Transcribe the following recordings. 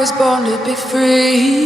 was born to be free.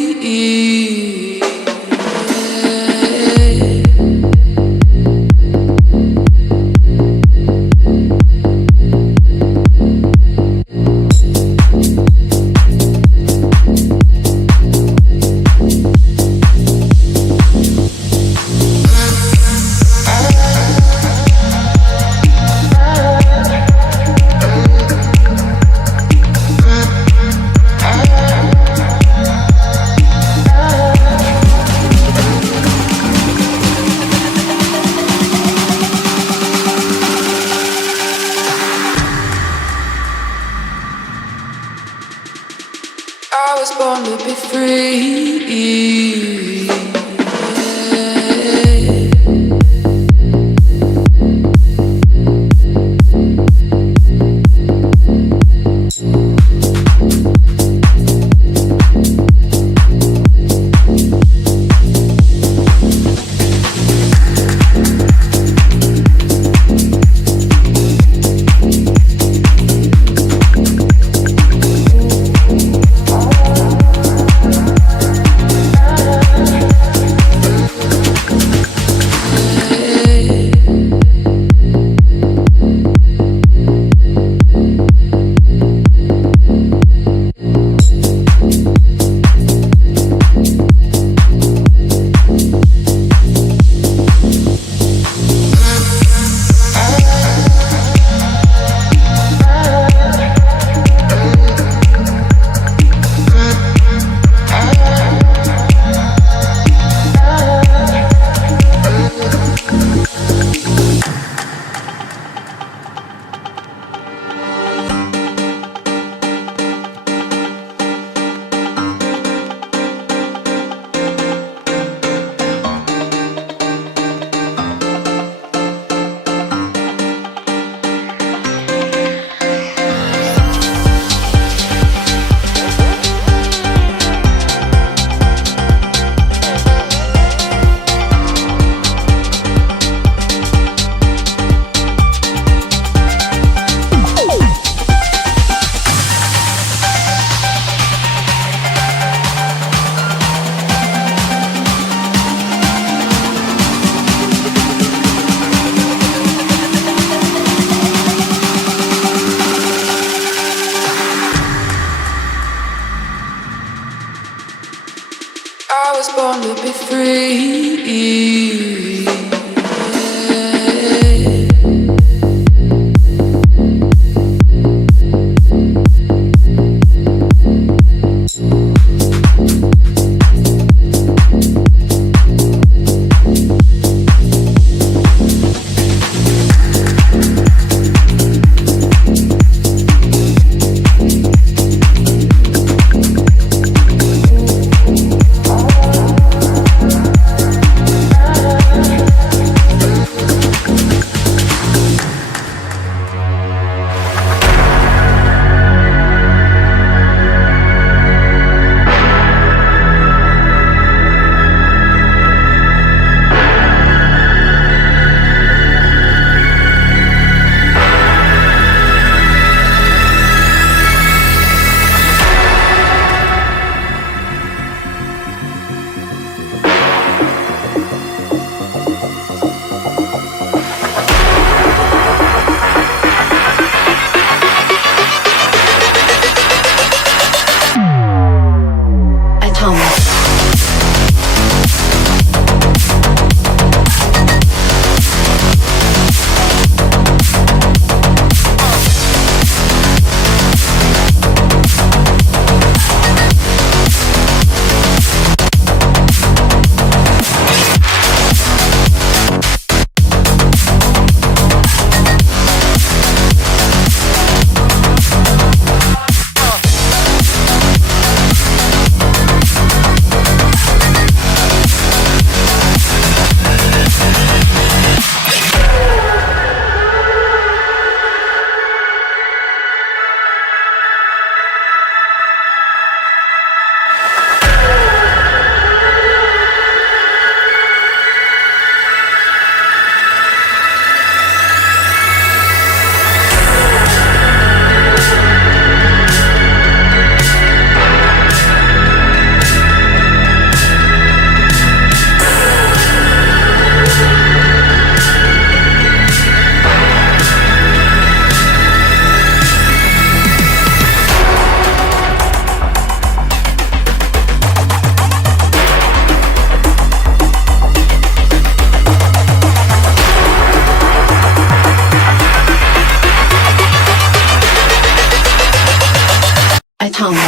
I was born to be free. I was born to be free. tongue.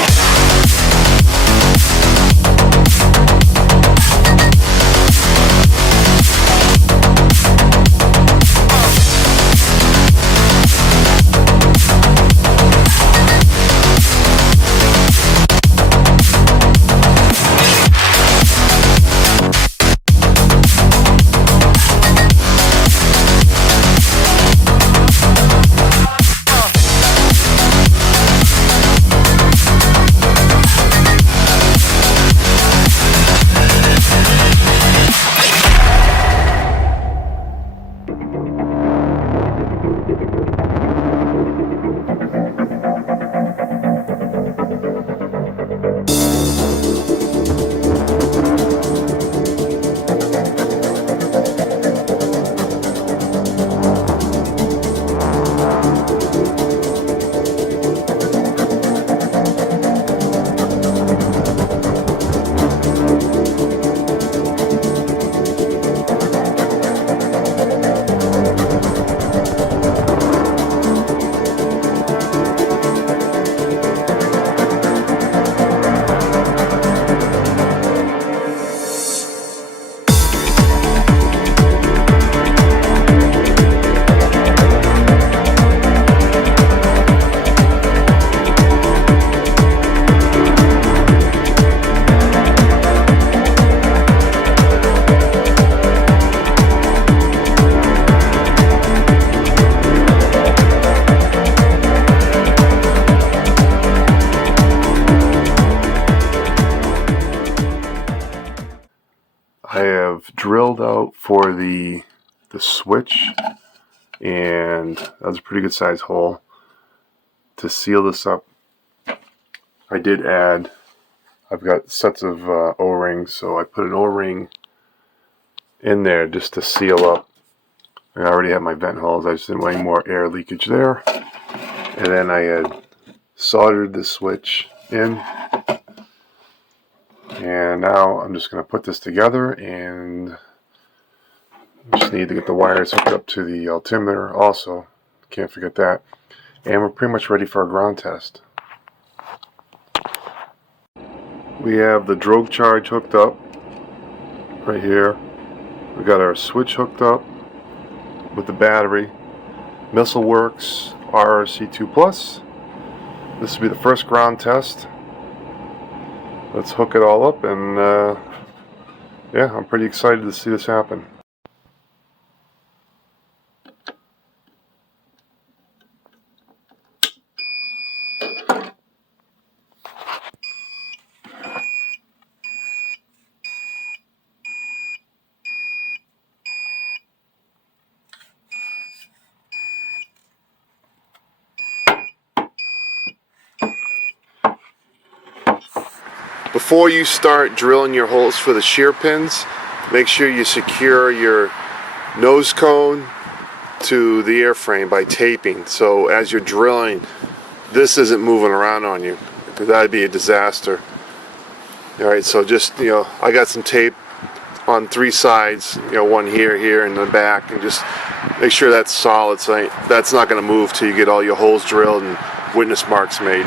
I have drilled out for the switch, and that was a pretty good size hole. To seal this up, I did add, I've got sets of O-rings, so I put an O-ring in there just to seal up. I already have my vent holes, I just didn't want any more air leakage there. And then I had soldered the switch in. And now I'm just going to put this together, and just need to get the wires hooked up to the altimeter also. Can't forget that. And we're pretty much ready for our ground test. We have the drogue charge hooked up right here. We got our switch hooked up with the battery. Missile Works RRC2 Plus. This will be the first ground test. Let's hook it all up, and yeah, I'm pretty excited to see this happen. Before you start drilling your holes for the shear pins, make sure you secure your nose cone to the airframe by taping. So as you're drilling, this isn't moving around on you. That'd be a disaster. Alright, so just, I got some tape on 3 sides, one here, and the back, and just make sure that's solid, so that's not going to move till you get all your holes drilled and witness marks made.